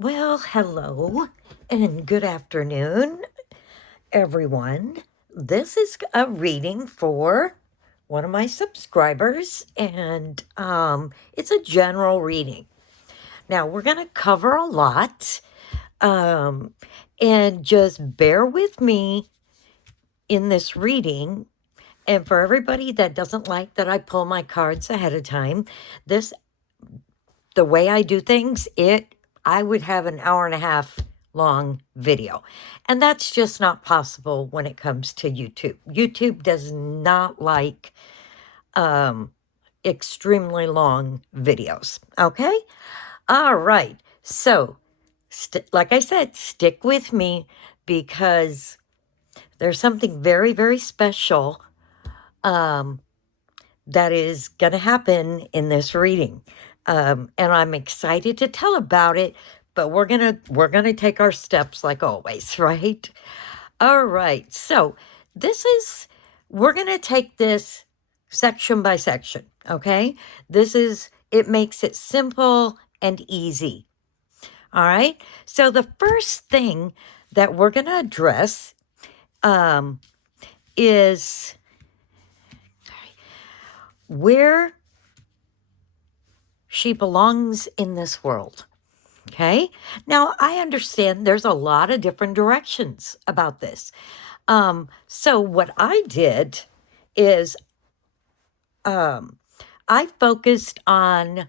Well, hello and good afternoon, everyone. This is a reading for one of my subscribers, and it's a general reading. Now, we're going to cover a lot, um, and just bear with me in this reading. And for everybody that doesn't like that I pull my cards ahead of time, this the way I do things, I would have an hour and a half long video. And that's just not possible when it comes to YouTube. YouTube does not like um extremely long videos. Okay? All right. So, like I said, stick with me because there's something very, very special um that is going to happen in this reading. And I'm excited to tell about it, but we're going to take our steps like always, right? All right. So, this is we're going to take this section by section, okay? It makes it simple and easy. All right? So, the first thing that we're going to address um is where she belongs in this world. Okay. Now, I understand there's a lot of different directions about this. So, what I did is I focused on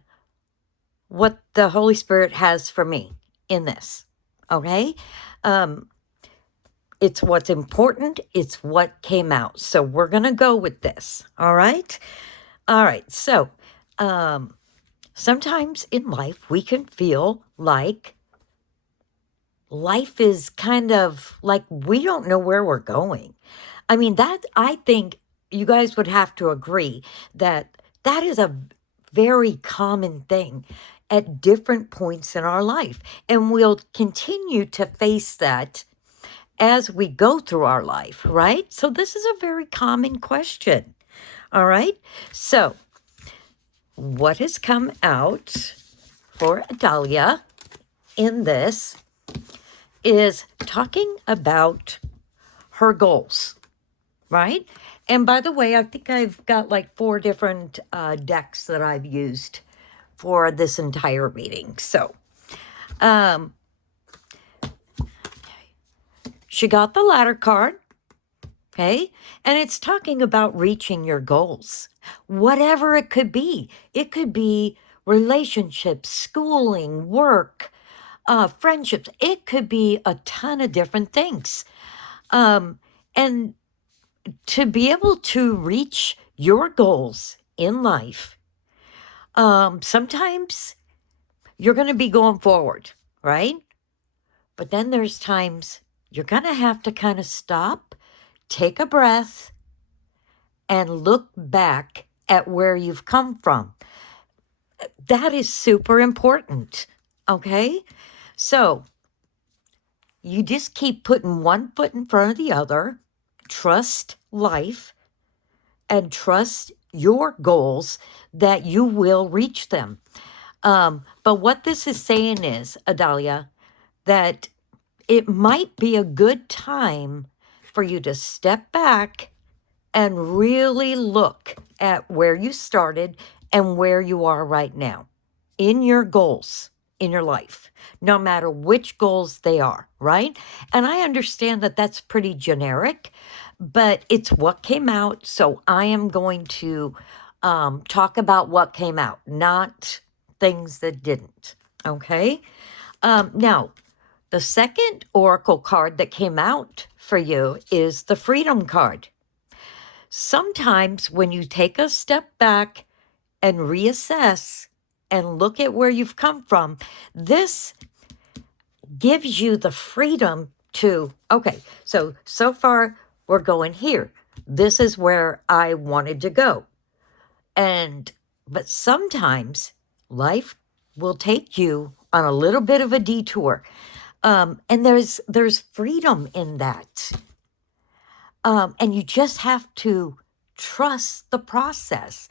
what the Holy Spirit has for me in this. Okay. Um, it's what's important, it's what came out. So, we're going to go with this. All right. All right. So, sometimes in life, we can feel like life is kind of like we don't know where we're going. I mean, I think you guys would have to agree that that is a very common thing at different points in our life. And we'll continue to face that as we go through our life, right? So, this is a very common question. All right. So, what has come out for Idalia in this is talking about her goals, right? And by the way, I think I've got like 4 different decks that I've used for this entire reading. So, um, she got the ladder card, okay? And it's talking about reaching your goals, whatever it could be. It could be relationships, schooling, work, friendships. It could be a ton of different things. And to be able to reach your goals in life, sometimes you're going to be going forward, right? But then there's times you're going to have to kind of stop, take a breath, and look back at where you've come from. That is super important, okay? So you just keep putting one foot in front of the other, trust life, and trust your goals that you will reach them. But what this is saying is, Idalia, that it might be a good time for you to step back and really look at where you started and where you are right now in your goals in your life, no matter which goals they are, right? And I understand that that's pretty generic, but it's what came out. So I am going to talk about what came out, not things that didn't. Okay. Now, the second oracle card that came out for you is the freedom card. Sometimes when you take a step back and reassess and look at where you've come from, this gives you the freedom to, okay, so far we're going here. This is where I wanted to go. But sometimes life will take you on a little bit of a detour. And there's freedom in that. And you just have to trust the process.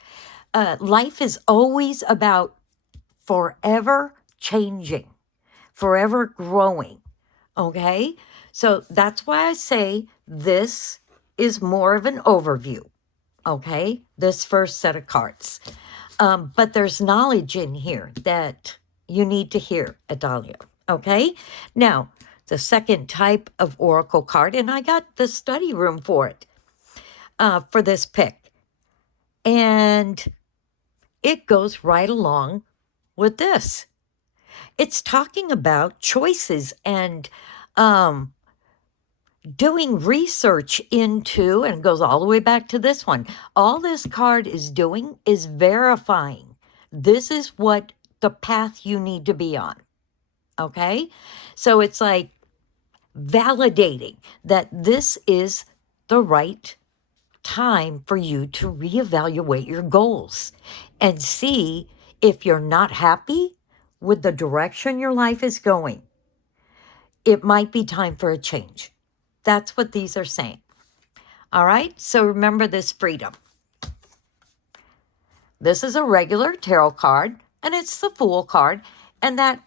Life is always about forever changing, forever growing. Okay? So that's why I say this is more of an overview. Okay? This first set of cards. But there's knowledge in here that you need to hear, Idalia. Okay? Now, the second type of oracle card, and I got the study room for it, for this pick. And it goes right along with this. It's talking about choices and doing research into, and it goes all the way back to this one. All this card is doing is verifying. This is what the path you need to be on. Okay? So it's like validating that this is the right time for you to reevaluate your goals and see if you're not happy with the direction your life is going. It might be time for a change. That's what these are saying. All right, so remember this freedom. This is a regular tarot card, and it's the Fool card, and that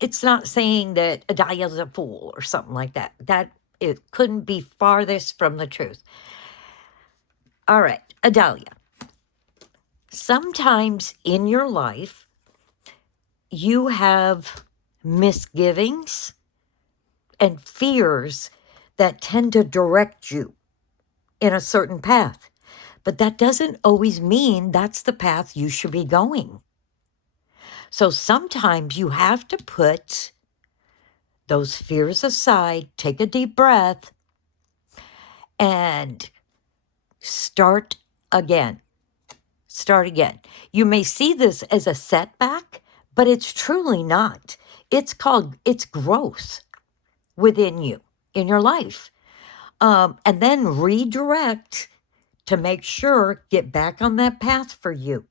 it's not saying that Idalia's a fool or something like that. That it couldn't be farthest from the truth. All right, Idalia. Sometimes in your life, you have misgivings and fears that tend to direct you in a certain path. But that doesn't always mean that's the path you should be going. So sometimes you have to put those fears aside, take a deep breath, and start again. Start again. You may see this as a setback, but it's truly not. It's growth within you, in your life. And then redirect to make sure, get back on that path for you,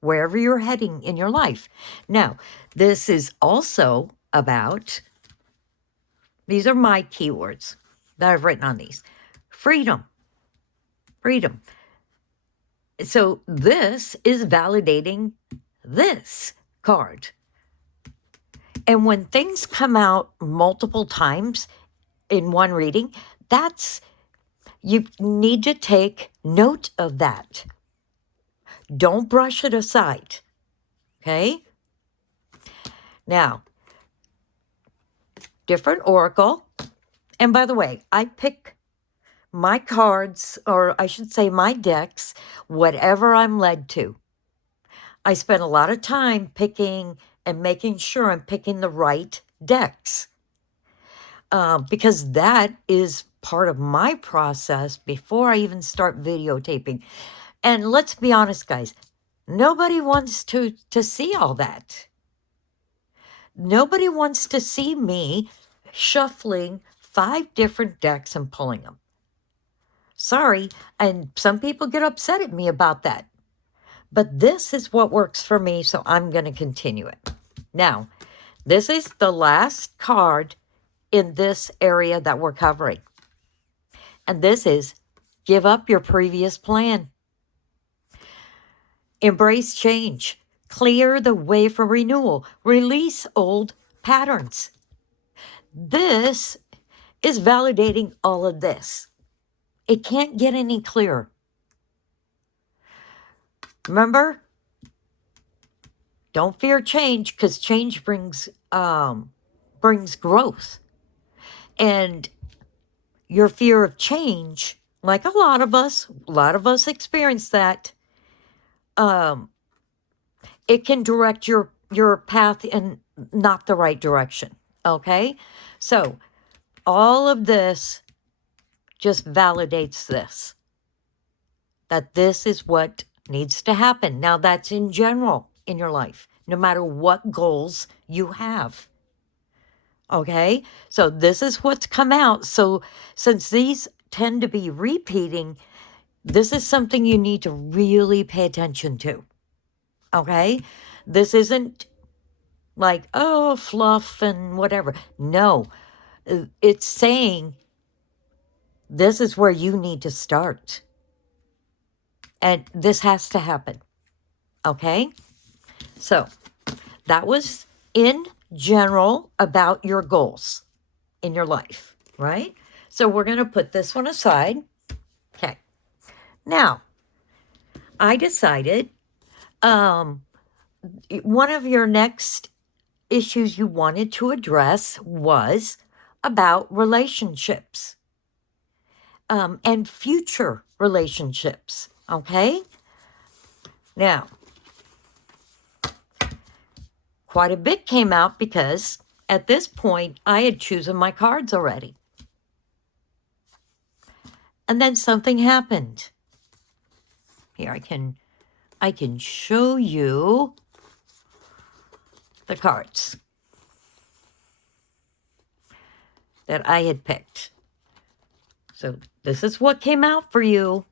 wherever you're heading in your life. Now, this is also about, these are my keywords that I've written on these. Freedom. Freedom. So this is validating this card. And when things come out multiple times in one reading, you need to take note of that. Don't brush it aside. Okay? Now, different oracle. And by the way, I pick my cards, or I should say my decks, whatever I'm led to. I spend a lot of time picking and making sure I'm picking the right decks. Because that is part of my process before I even start videotaping. And let's be honest, guys, nobody wants to see all that. Nobody wants to see me shuffling 5 different decks and pulling them. Sorry, and some people get upset at me about that. But this is what works for me, so I'm going to continue it. Now, this is the last card in this area that we're covering. And this is give up your previous plan. Embrace change. Clear the way for renewal. Release old patterns. This is validating all of this. It can't get any clearer. Remember, don't fear change, because change brings growth. And your fear of change, like a lot of us experience that. It can direct your path in not the right direction. Okay? So all of this just validates this. That this is what needs to happen. Now, that's in general in your life, no matter what goals you have. Okay? So this is what's come out. So since these tend to be repeating, this is something you need to really pay attention to. Okay? This isn't like, oh, fluff and whatever. No. It's saying this is where you need to start. And this has to happen. Okay? So, that was in general about your goals in your life, right? So we're going to put this one aside. Okay. Now, I decided one of your next issues you wanted to address was about relationships and future relationships. Okay? Now, quite a bit came out because at this point I had chosen my cards already. And then something happened. Here, I can show you the cards that I had picked. So this is what came out for you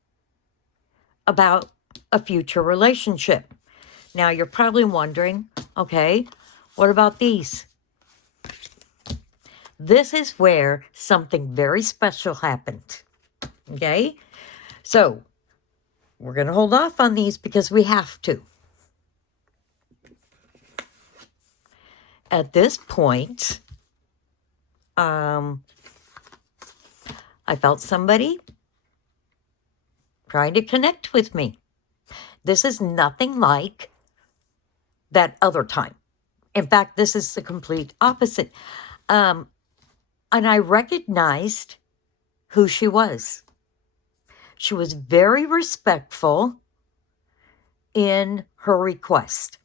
about a future relationship. Now you're probably wondering, okay, what about these? This is where something very special happened. Okay? So we're going to hold off on these because we have to. At this point, I felt somebody trying to connect with me. This is nothing like that other time. In fact, this is the complete opposite. And I recognized who she was. She was very respectful in her request.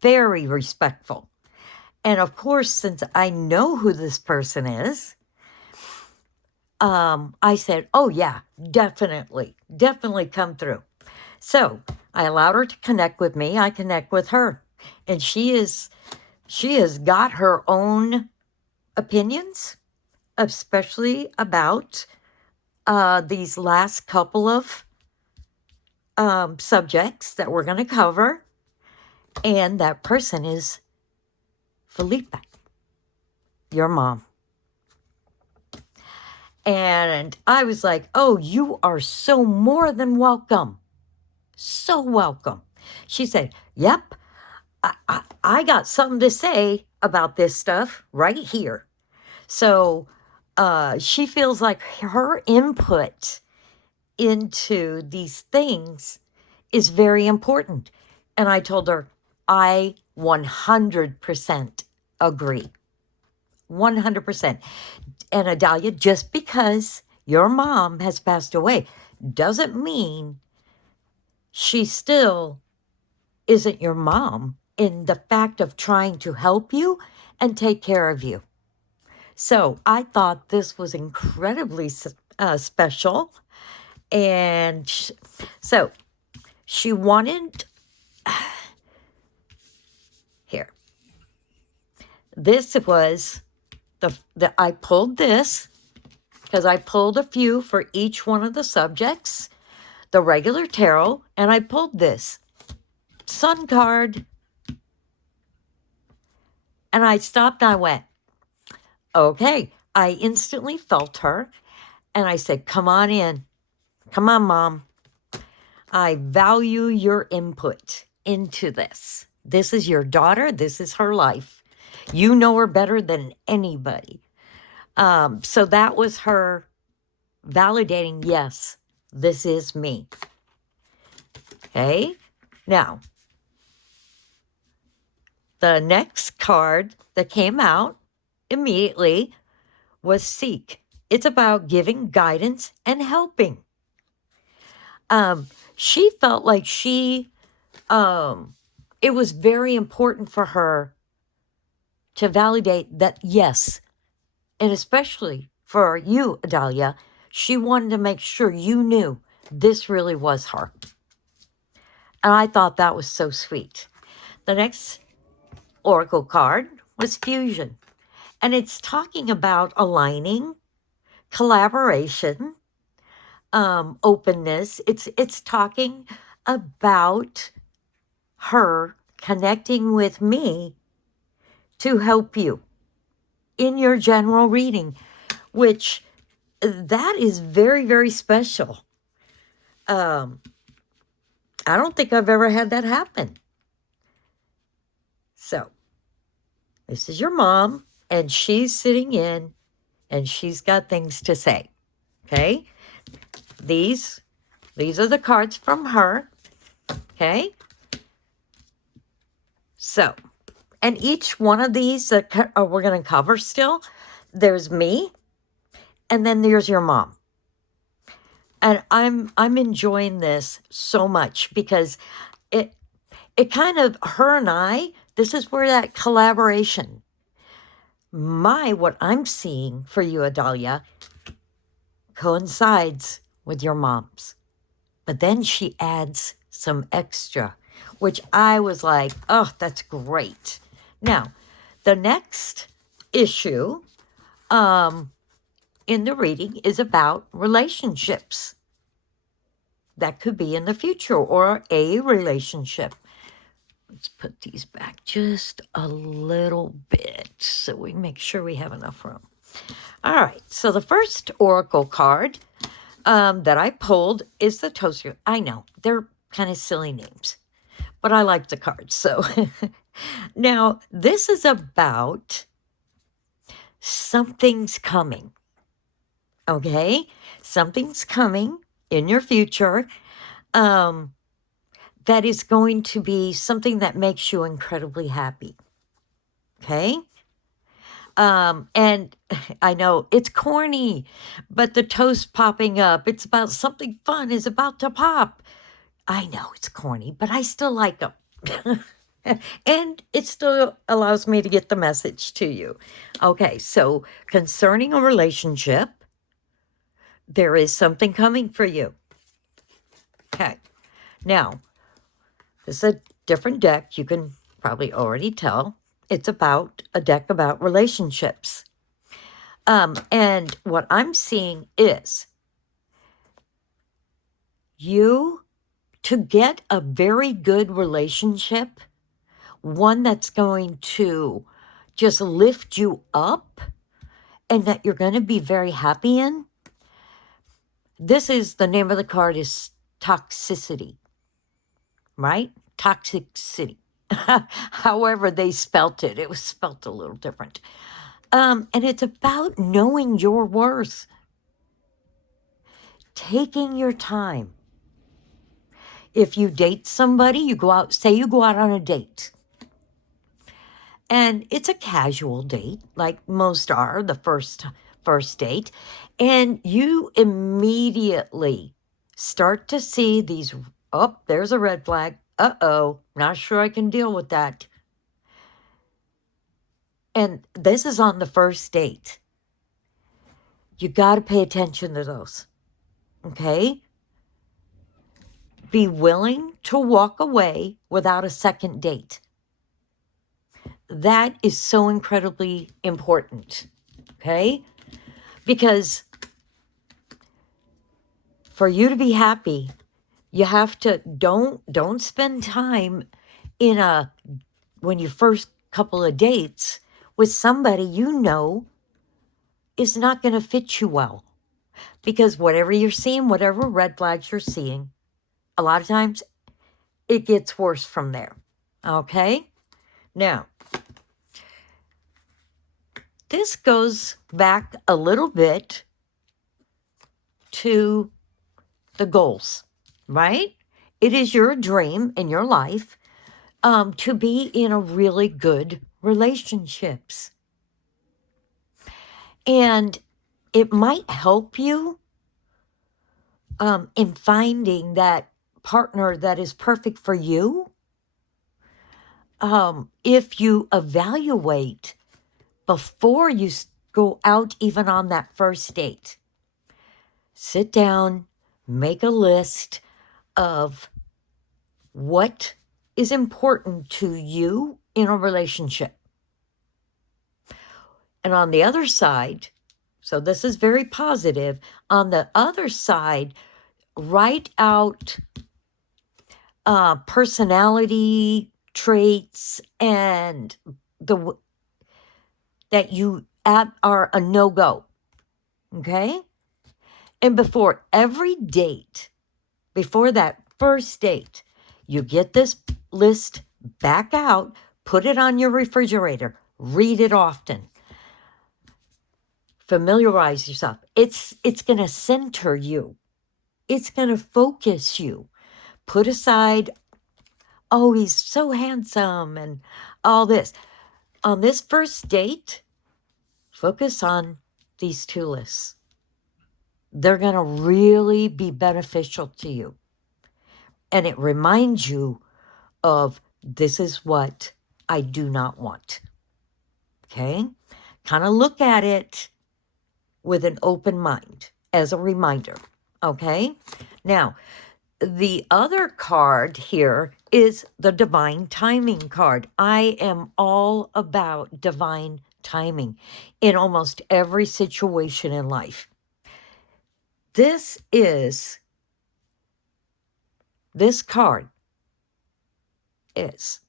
Very respectful. And of course, since I know who this person is, I said, oh yeah, definitely come through. So I allowed her to connect with me. I connect with her. And she has got her own opinions, especially about these last couple of subjects that we're going to cover. And that person is Felipe, your mom. And I was like, oh, you are so more than welcome. So welcome. She said, yep, I got something to say about this stuff right here. So she feels like her input into these things is very important. And I told her, I 100% agree. 100%. And Idalia, just because your mom has passed away doesn't mean she still isn't your mom in the fact of trying to help you and take care of you. So I thought this was incredibly special. And so she wanted, here, this was I pulled this because I pulled a few for each one of the subjects, the regular tarot, and I pulled this Sun card. And I stopped and I went, okay. I instantly felt her and I said, come on in. Come on, Mom. I value your input into this. This is your daughter. This is her life. You know her better than anybody. So that was her validating, yes, this is me. Okay? Now, the next card that came out immediately was Seek. It's about giving guidance and helping. She felt like it was very important for her to validate that, yes, and especially for you, Idalia, she wanted to make sure you knew this really was her. And I thought that was so sweet. The next oracle card was Fusion. And it's talking about aligning, collaboration, openness. It's talking about her connecting with me to help you in your general reading, which that is very, very special. I don't think I've ever had that happen. So This is your mom, and she's sitting in, and she's got things to say. Okay? These are the cards from her. Okay? So, and each one of these that we're going to cover still, there's me, and then there's your mom. And I'm enjoying this so much because it kind of, her and I, this is where that collaboration, what I'm seeing for you, Idalia, coincides with your mom's. But then she adds some extra, which I was like, oh, that's great. Now, the next issue in the reading is about relationships. That could be in the future or a relationship. Let's put these back just a little bit so we make sure we have enough room. All right, so the first oracle card that I pulled is the Toaster. I know, they're kind of silly names, but I like the cards. So now this is about something's coming. Okay? Something's coming in your future that is going to be something that makes you incredibly happy. Okay? And I know it's corny, but the toast popping up, it's about something fun is about to pop. I know it's corny, but I still like them. And it still allows me to get the message to you. Okay, so concerning a relationship, there is something coming for you. Okay, now, this is a different deck. You can probably already tell. It's about a deck about relationships. And what I'm seeing is you to get a very good relationship, one that's going to just lift you up and that you're going to be very happy in. This is the name of the card is toxicity, right? Toxicity. However they spelt it. It was spelt a little different. And it's about knowing your worth. Taking your time. If you date somebody, you go out on a date. And it's a casual date, like most are, the first date. And you immediately start to see these, oh, there's a red flag. Uh-oh, not sure I can deal with that. And this is on the first date. You got to pay attention to those. Okay? Be willing to walk away without a second date. That is so incredibly important. Okay? Because for you to be happy, you have to don't spend time when you first couple of dates with somebody you know is not going to fit you well. Because whatever you're seeing, whatever red flags you're seeing, a lot of times it gets worse from there. Okay? Now, this goes back a little bit to the goals, right? It is your dream in your life to be in a really good relationships. And it might help you in finding that partner that is perfect for you if you evaluate before you go out even on that first date. Sit down, make a list of what is important to you in a relationship. And on the other side, so this is very positive, on the other side, write out personality traits and that you are a no-go. Okay? And before every date, before that first date, you get this list back out, put it on your refrigerator, Read it often. Familiarize yourself. It's going to center you. It's going to focus you. Put aside, oh, he's so handsome and all this. On this first date, focus on these two lists. They're going to really be beneficial to you. And it reminds you of this is what I do not want. Okay? Kind of look at it with an open mind as a reminder. Okay? Now, the other card here is the divine timing card. I am all about divine timing in almost every situation in life. This card is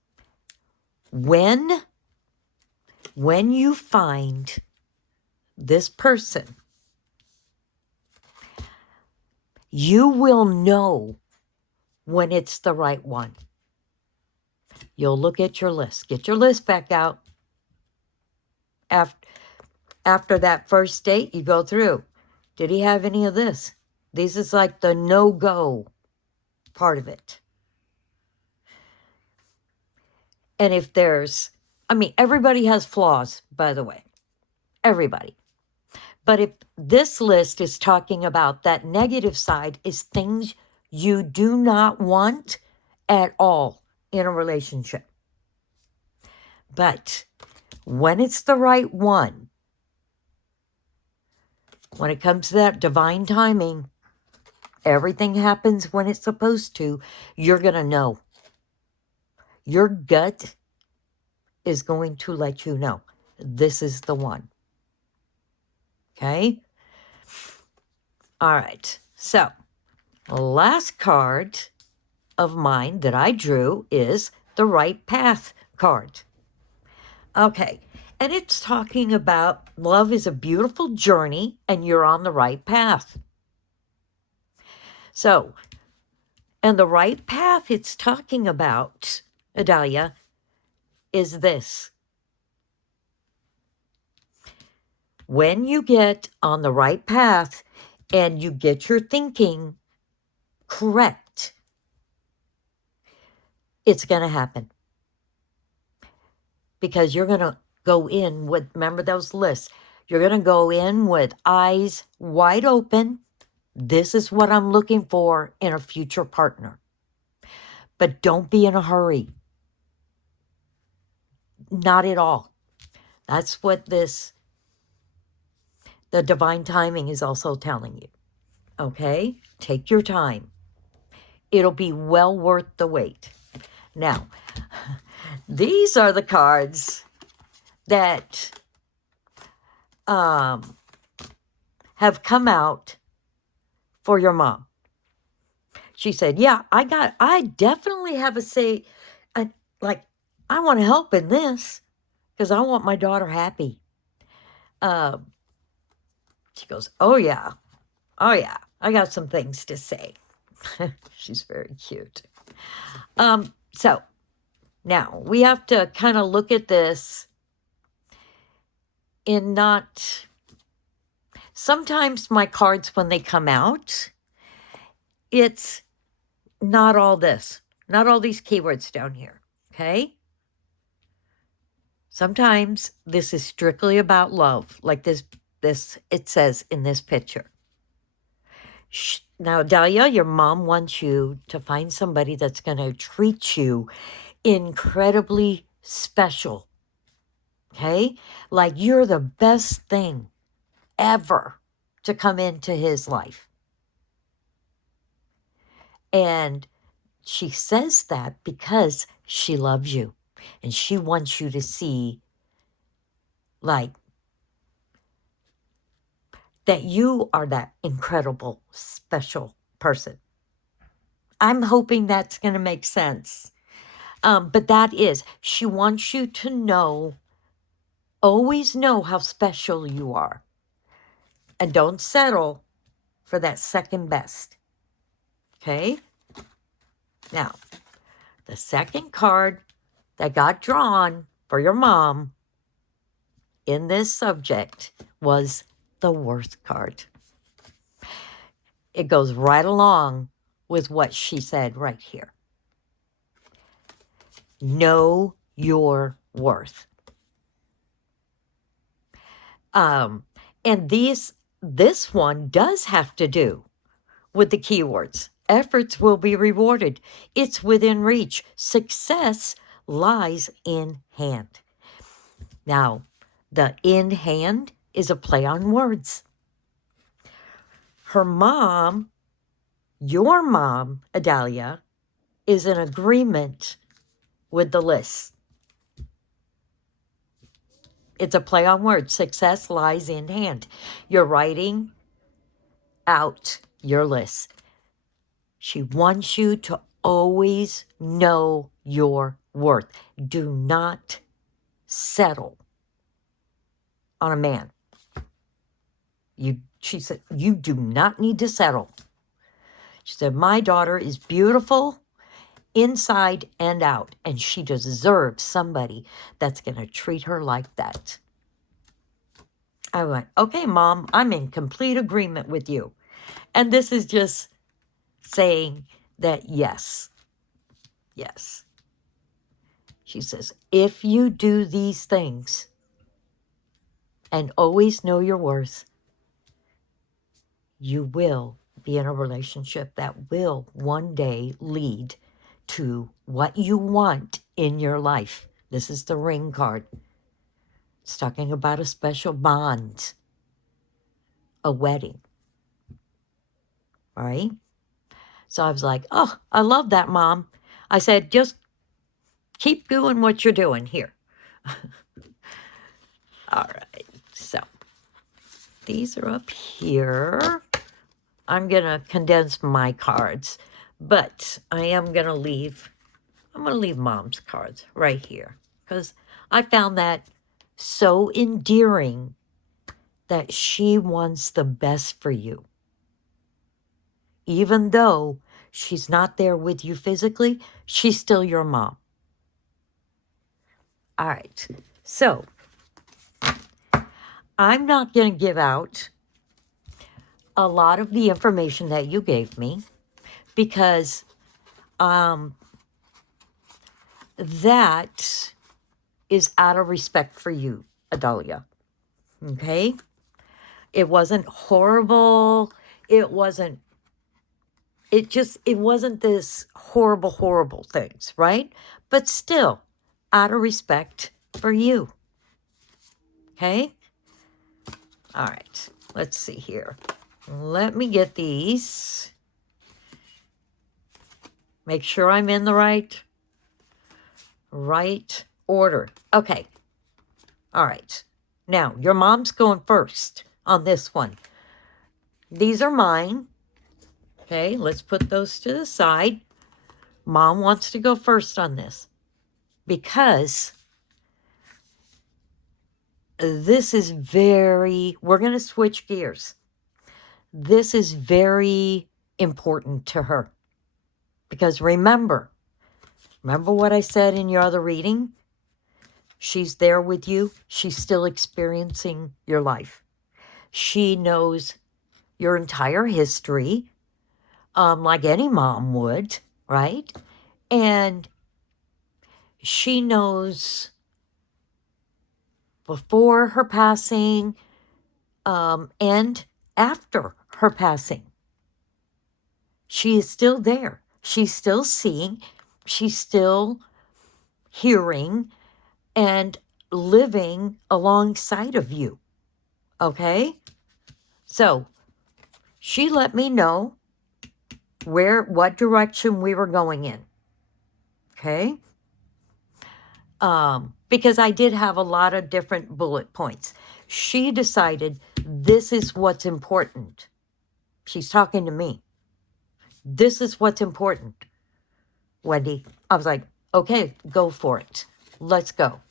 when you find this person, you will know when it's the right one. You'll look at your list. Get your list back out. After that first date, you go through. Did he have any of this? This is like the no-go part of it. And if there's, everybody has flaws, by the way. Everybody. But if this list is talking about that negative side, is things you do not want at all in a relationship. But when it's the right one, when it comes to that divine timing, everything happens when it's supposed to, you're going to know. Your gut is going to let you know this is the one. Okay? All right. So, the last card of mine that I drew is the right path card. Okay. And it's talking about love is a beautiful journey and you're on the right path. So, and the right path it's talking about, Idalia, is this. When you get on the right path and you get your thinking correct, it's going to happen. Because you're going to go in with, remember those lists, you're going to go in with eyes wide open. This is what I'm looking for in a future partner. But don't be in a hurry. Not at all. That's what the divine timing is also telling you. Okay? Take your time. It'll be well worth the wait. Now, these are the cards that have come out for your mom. She said, yeah, I definitely have a say. I want to help in this because I want my daughter happy. She goes, oh yeah, I got some things to say. She's very cute. So now we have to kind of look at this in not, sometimes my cards when they come out, it's not all this, not all these keywords down here, okay? Sometimes this is strictly about love, like this it says in this picture. Now, Dahlia, your mom wants you to find somebody that's going to treat you incredibly special, okay? Like you're the best thing ever to come into his life. And she says that because she loves you and she wants you to see like that you are that incredible, special person. I'm hoping that's going to make sense. But that is, she wants you to know, always know how special you are. And don't settle for that second best. Okay? Now, the second card that got drawn for your mom in this subject was the worth card. It goes right along with what she said right here. Know your worth. And this one does have to do with the keywords. Efforts will be rewarded. It's within reach. Success lies in hand. Now, the in hand is a play on words. Her mom, your mom, Idalia, is in agreement with the list. It's a play on words. Success lies in hand. You're writing out your list. She wants you to always know your worth. Do not settle on a man. She said, you do not need to settle. She said, my daughter is beautiful inside and out, and she deserves somebody that's going to treat her like that. I went, okay, Mom, I'm in complete agreement with you. And this is just saying that yes. She says, if you do these things and always know your worth, you will be in a relationship that will one day lead to what you want in your life. This is the ring card. It's talking about a special bond, a wedding. All right? So I was like, oh, I love that, Mom. I said, just keep doing what you're doing here. All right. So these are up here. I'm going to condense my cards, but I am going to leave, Mom's cards right here because I found that so endearing that she wants the best for you. Even though she's not there with you physically, she's still your mom. All right. So I'm not going to give out a lot of the information that you gave me because that is out of respect for you, Idalia. Okay? It wasn't horrible. It wasn't this horrible things, right? But still, out of respect for you. Okay? All right. Let's see here. Let me get these. Make sure I'm in the right order. Okay. All right. Now, your mom's going first on this one. These are mine. Okay, let's put those to the side. Mom wants to go first on this because this is we're going to switch gears. This is very important to her because remember what I said in your other reading? She's there with you. She's still experiencing your life. She knows your entire history, like any mom would, right? And she knows before her passing and after her passing. She is still there. She's still seeing. She's still hearing and living alongside of you. Okay? So she let me know what direction we were going in. Okay? Because I did have a lot of different bullet points. She decided this is what's important. She's talking to me. This is what's important, Wendy. I was like, okay, go for it. Let's go.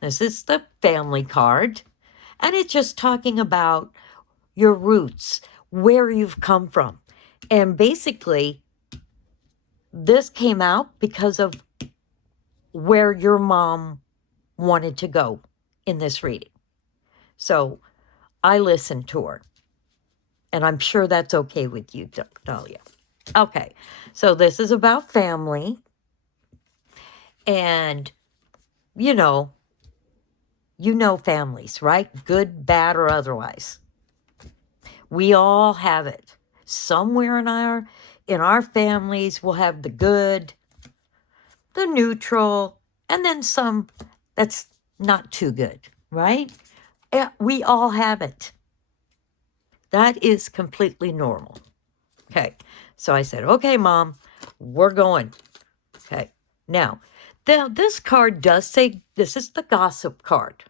This is the family card. And it's just talking about your roots, where you've come from. And basically, this came out because of where your mom wanted to go in this reading. So I listened to her. And I'm sure that's okay with you, Dahlia. Okay, so this is about family. And, you know, families, right? Good, bad, or otherwise. We all have it. Somewhere in our families, we'll have the good, the neutral, and then some that's not too good, right? Yeah, we all have it. That is completely normal. Okay. So I said, okay, Mom, we're going. Okay. Now, this card does say this is the gossip card.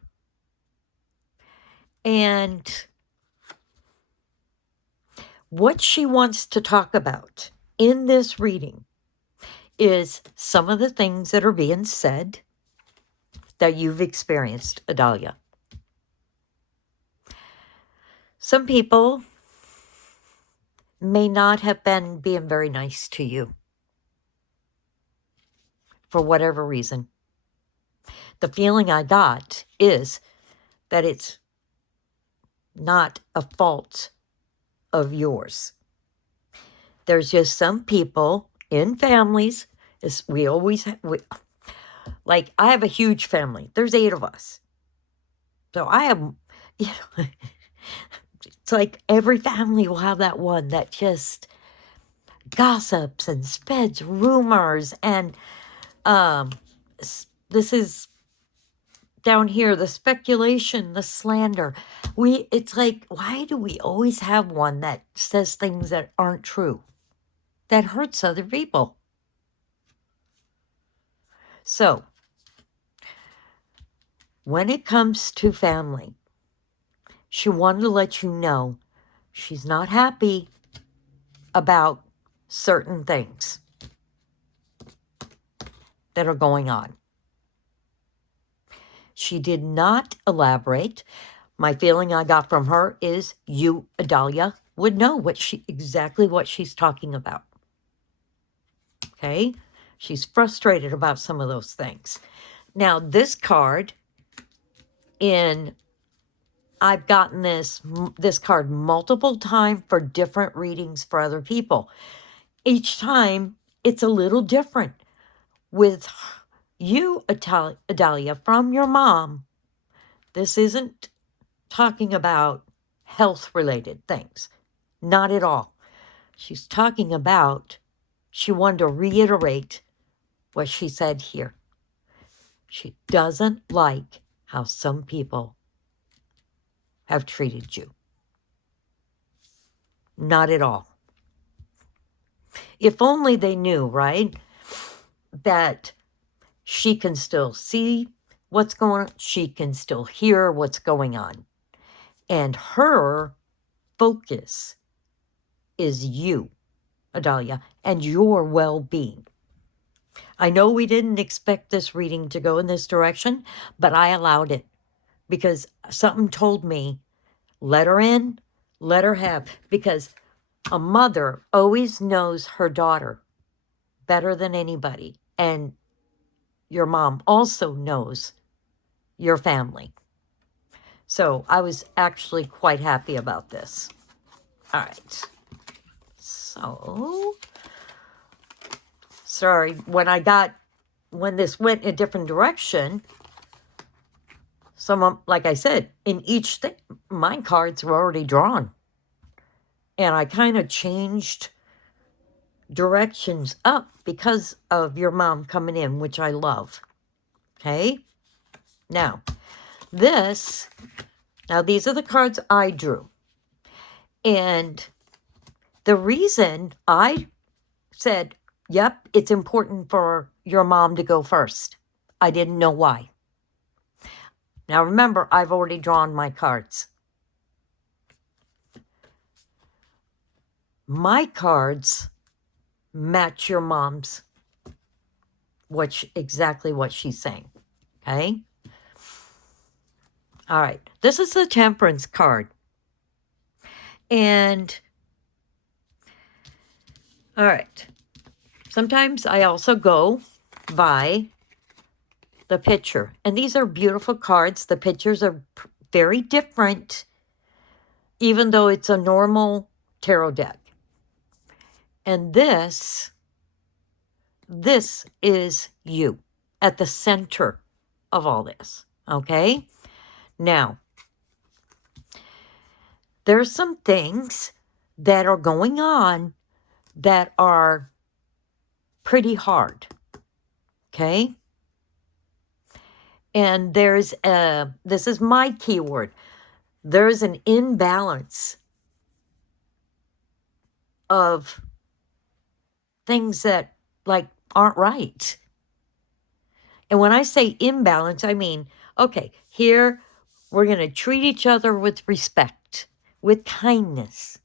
And what she wants to talk about in this reading is some of the things that are being said that you've experienced, Idalia. Some people may not have been being very nice to you for whatever reason. The feeling I got is that it's not a fault of yours. There's just some people in families, we always like I have a huge family. There's 8 of us. So I have, you know, it's like every family will have that one that just gossips and spreads rumors. And this is down here, the speculation, the slander. It's like, why do we always have one that says things that aren't true, that hurts other people? So, when it comes to family, she wanted to let you know she's not happy about certain things that are going on. She did not elaborate. My feeling I got from her is you, Idalia, would know exactly what she's talking about. Okay? She's frustrated about some of those things. Now, this card I've gotten this card multiple times for different readings for other people. Each time, it's a little different. With you, Idalia, from your mom, this isn't talking about health-related things. Not at all. She's talking about, she wanted to reiterate what she said here. She doesn't like how some people have treated you. Not at all. If only they knew, right? That she can still see what's going on. She can still hear what's going on. And her focus is you, Idalia, and your well-being. I know we didn't expect this reading to go in this direction, but I allowed it because something told me, let her in, let her have, because a mother always knows her daughter better than anybody. And your mom also knows your family. So I was actually quite happy about this. All right. So, sorry, when this went a different direction, like I said, in each thing, my cards were already drawn. And I kind of changed directions up because of your mom coming in, which I love. Okay? Now, these are the cards I drew. And the reason I said, yep, it's important for your mom to go first. I didn't know why. Now remember, I've already drawn my cards. My cards match your mom's, exactly what she's saying. Okay? All right. This is the Temperance card. And, all right. Sometimes I also go by the picture. And these are beautiful cards. The pictures are very different, even though it's a normal tarot deck. And this is you at the center of all this, okay? Now, there's some things that are going on that are pretty hard, okay? And this is my keyword, there's an imbalance of things that, like, aren't right. And when I say imbalance, I mean, okay, here we're going to treat each other with respect, with kindness.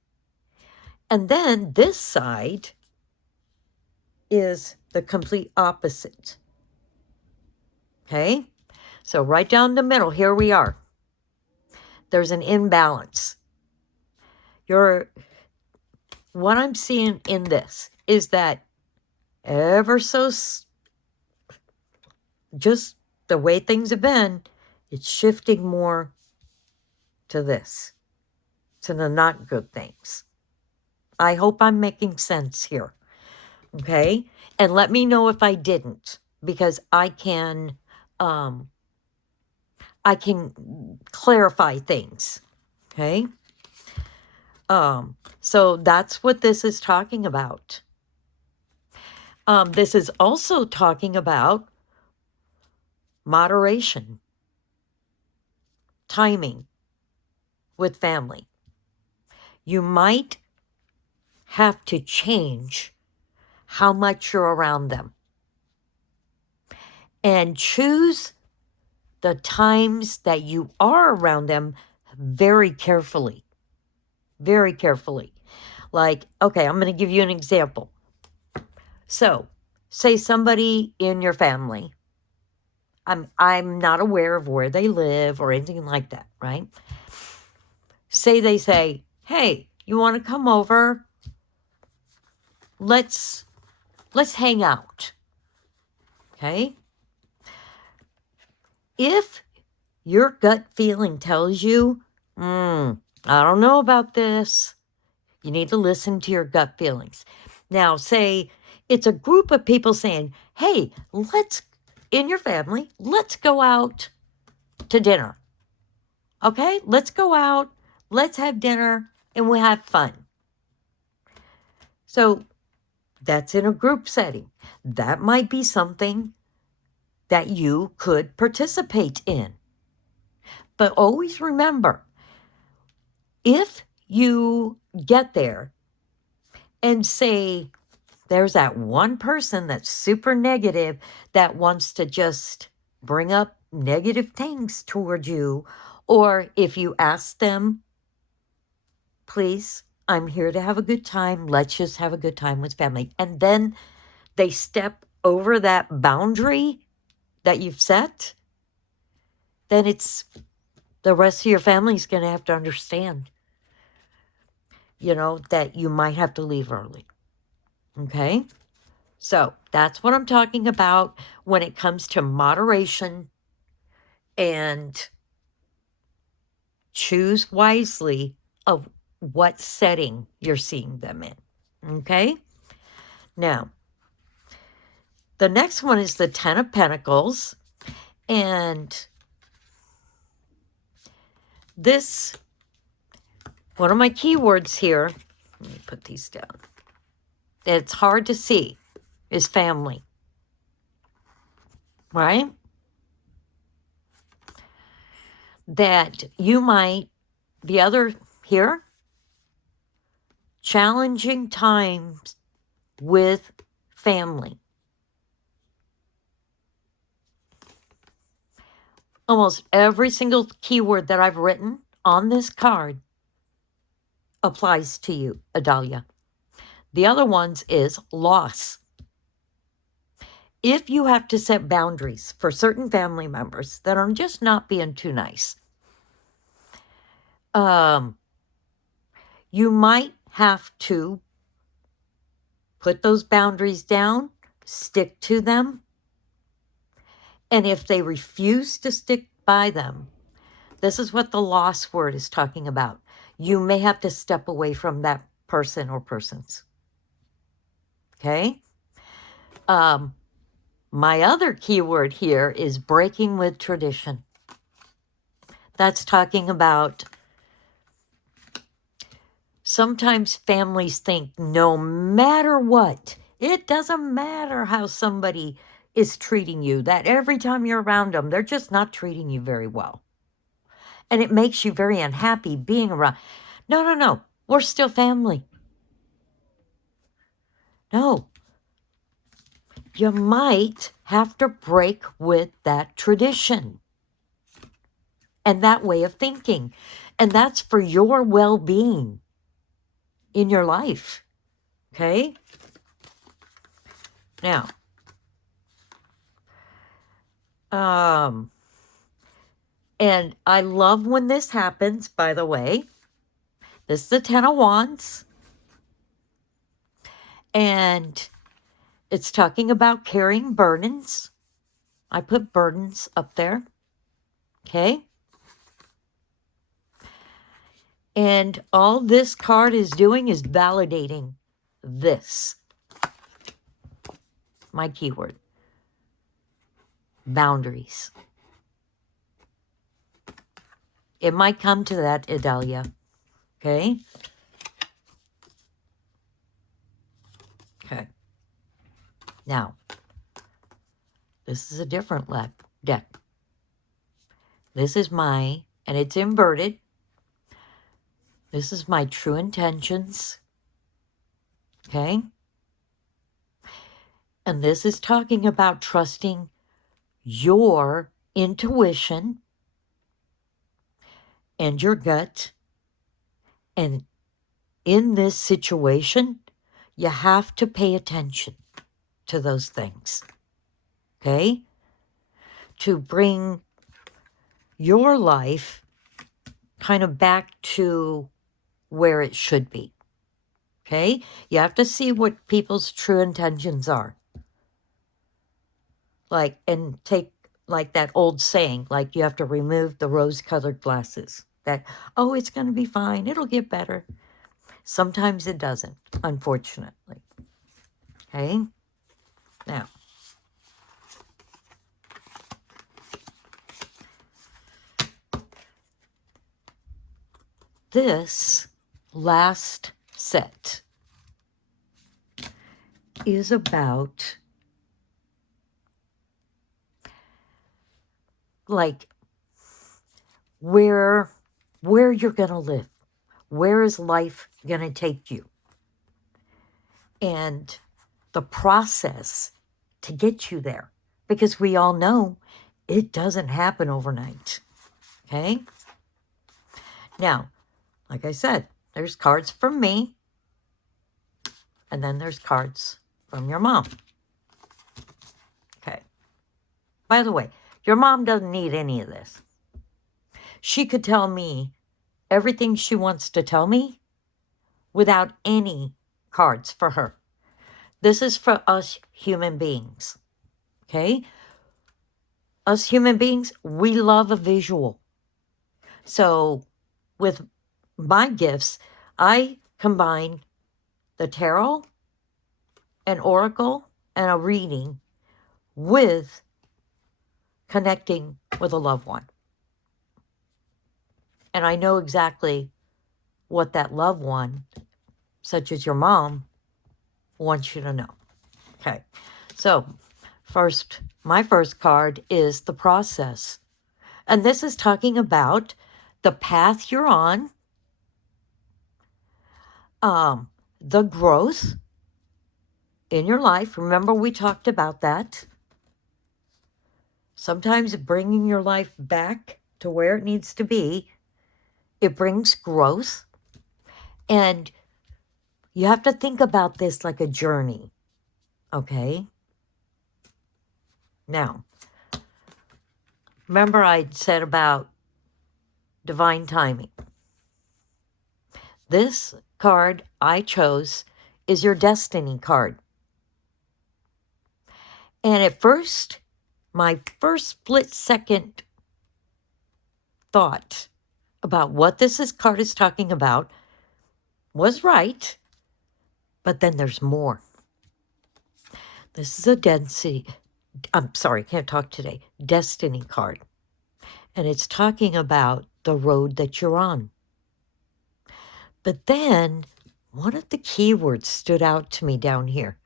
And then this side is the complete opposite. Okay? So right down the middle, here we are. There's an imbalance. What I'm seeing in this is that just the way things have been, it's shifting more to this, to the not good things. I hope I'm making sense here. Okay? And let me know if I didn't, because I can clarify things. Okay? So that's what this is talking about. This is also talking about moderation, timing with family. You might have to change how much you're around them and choose the times that you are around them very carefully. Very carefully. Like, okay, I'm going to give you an example. So, say somebody in your family, I'm not aware of where they live or anything like that, right? Say they say, hey, you want to come over? Let's hang out. Okay? If your gut feeling tells you, I don't know about this, you need to listen to your gut feelings. Now, say it's a group of people saying, hey, in your family, let's go out to dinner. Okay? Let's go out, let's have dinner, and we'll have fun. So that's in a group setting. That might be something that you could participate in. But always remember, if you get there and say, there's that one person that's super negative that wants to just bring up negative things toward you, or if you ask them, please, I'm here to have a good time, let's just have a good time with family, and then they step over that boundary that you've set, then it's the rest of your family's going to have to understand, that you might have to leave early. Okay? So that's what I'm talking about when it comes to moderation, and choose wisely of what setting you're seeing them in. Okay? Now, the next one is the Ten of Pentacles. And this, one of my keywords here, let me put these down, it's hard to see, is family. Right? That you might, the other here, challenging times with family. Almost every single keyword that I've written on this card applies to you, Idalia. The other ones is loss. If you have to set boundaries for certain family members that are just not being too nice, you might have to put those boundaries down, stick to them, and if they refuse to stick by them, This is what the loss word is talking about. You may have to step away from that person or persons. Okay? My other keyword here is breaking with tradition. That's talking about sometimes families think no matter what, it doesn't matter how somebody is treating you, that every time you're around them, they're just not treating you very well. And it makes you very unhappy being around. No, no, no. We're still family. No. You might have to break with that tradition and that way of thinking. And that's for your well-being in your life. Okay? Now, and I love when this happens, by the way. This is the Ten of Wands. And it's talking about carrying burdens. I put burdens up there. Okay? And all this card is doing is validating this. My keyword. Boundaries. It might come to that, Idalia. Okay? Okay. Now, this is a different deck. This is and it's inverted. This is my true intentions. Okay? And this is talking about trusting your intuition and your gut. And in this situation, you have to pay attention to those things. Okay? To bring your life kind of back to where it should be. Okay? You have to see what people's true intentions are. And take like that old saying, like you have to remove the rose-colored glasses. That, oh, it's going to be fine. It'll get better. Sometimes it doesn't, unfortunately. Okay? Now, this last set is about like where you're going to live. Where is life going to take you? And the process to get you there. Because we all know it doesn't happen overnight. Okay? Now, like I said, there's cards from me. And then there's cards from your mom. Okay. By the way, your mom doesn't need any of this. She could tell me everything she wants to tell me without any cards for her. This is for us human beings. Okay? Us human beings, we love a visual. So with my gifts, I combine the tarot, an oracle, and a reading with connecting with a loved one. And I know exactly what that loved one, such as your mom, wants you to know. Okay. So my first card is the process. And this is talking about the path you're on, the growth in your life. Remember, we talked about that. Sometimes bringing your life back to where it needs to be, it brings growth. And you have to think about this like a journey. Okay? Now, remember I said about divine timing. This card I chose is your destiny card. And at first, my first split second thought about what card is talking about was right, but then there's more. This is a can't talk today, destiny card. And it's talking about the road that you're on. But then one of the keywords stood out to me down here.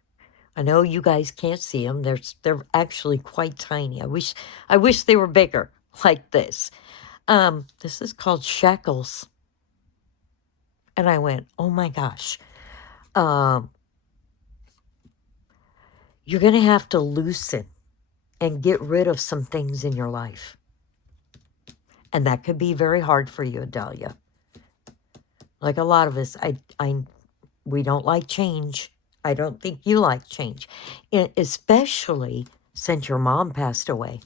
I know you guys can't see them. They're actually quite tiny. I wish they were bigger like this. This is called shackles. And I went, oh my gosh. You're going to have to loosen and get rid of some things in your life. And that could be very hard for you, Idalia. Like a lot of us, we don't like change. I don't think you like change, especially since your mom passed away.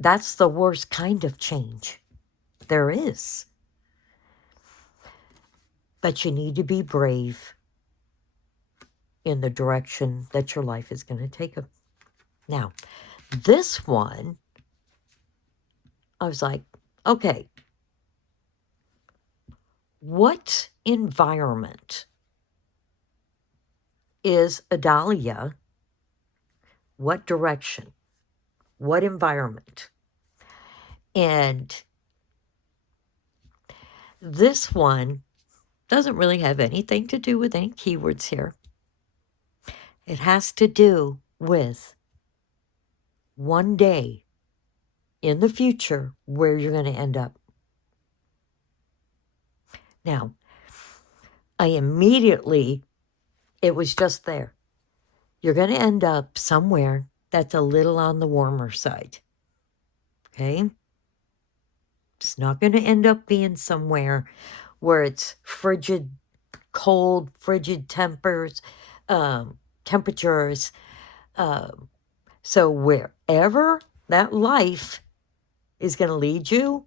That's the worst kind of change there is. But you need to be brave in the direction that your life is going to take. Now, this one, I was like, okay, what environment is Idalia? What direction? What environment? And this one doesn't really have anything to do with any keywords here. It has to do with one day in the future where you're going to end up. Now, it was just there. You're going to end up somewhere that's a little on the warmer side. Okay? It's not going to end up being somewhere where it's frigid temperatures. So wherever that life is going to lead you,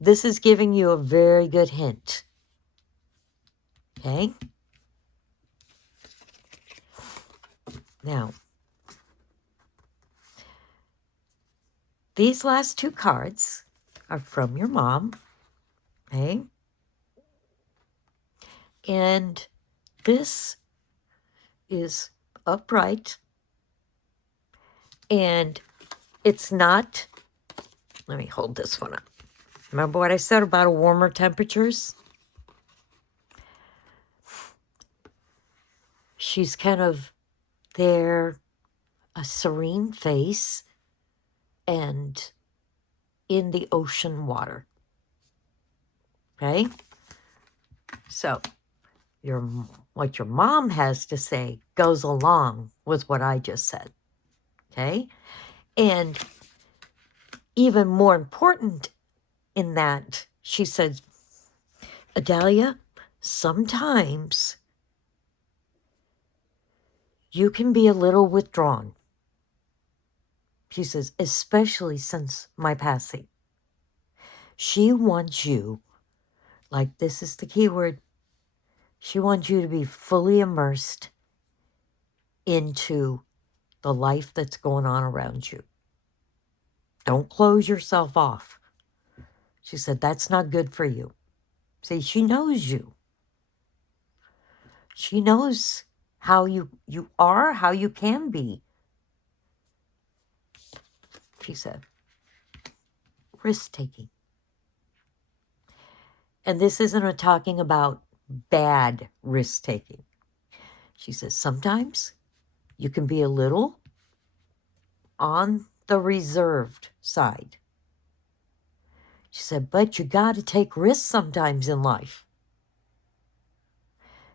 this is giving you a very good hint. Okay? Now, these last two cards are from your mom. Okay? And this is upright. And it's not, let me hold this one up. Remember what I said about warmer temperatures? She's kind of there, a serene face, and in the ocean water. Okay? So, what your mom has to say goes along with what I just said. Okay? And even more important in that, she said, Idalia, sometimes you can be a little withdrawn. She says, especially since my passing. She wants you, like this is the key word, she wants you to be fully immersed into the life that's going on around you. Don't close yourself off. She said, that's not good for you. See, she knows you. She knows how you are, how you can be. She said, risk-taking. And this isn't talking about bad risk-taking. She says, sometimes you can be a little on the reserved side. She said, but you got to take risks sometimes in life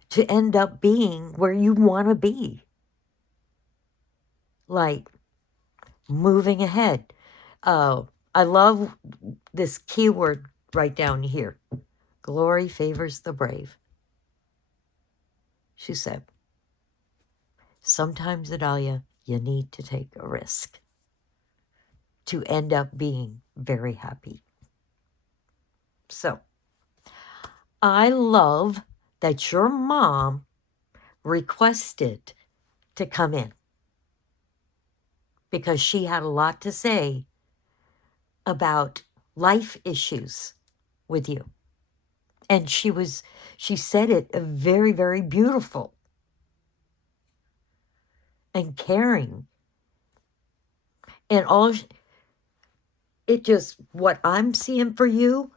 to end up being where you want to be. Like moving ahead. I love this keyword right down here. Glory favors the brave. She said, sometimes, Idalia, you need to take a risk to end up being very happy. So, I love that your mom requested to come in. because she had a lot to say about life issues with you. And she said it very, very beautiful and caring. And what I'm seeing for you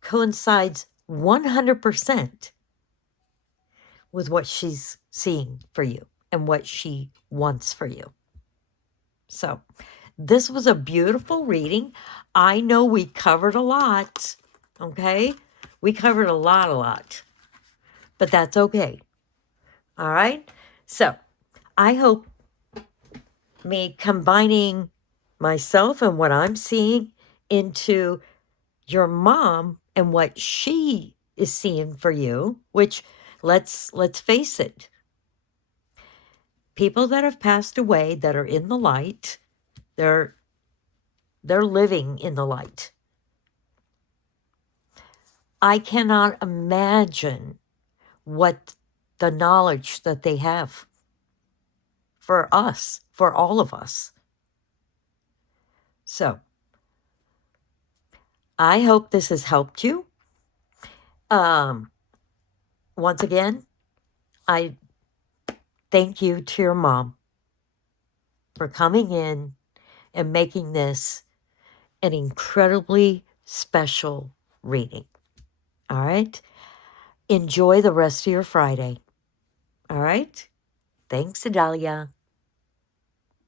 coincides 100% with what she's seeing for you and what she wants for you. So, this was a beautiful reading. I know we covered a lot, okay? We covered a lot, but that's okay. All right? So, I hope me combining myself and what I'm seeing into your mom and what she is seeing for you, which let's face it, people that have passed away that are in the light, they're living in the light. I cannot imagine what the knowledge that they have for us, for all of us. So, I hope this has helped you. Once again, I thank you to your mom for coming in and making this an incredibly special reading. All right? Enjoy the rest of your Friday. All right? Thanks, Idalia.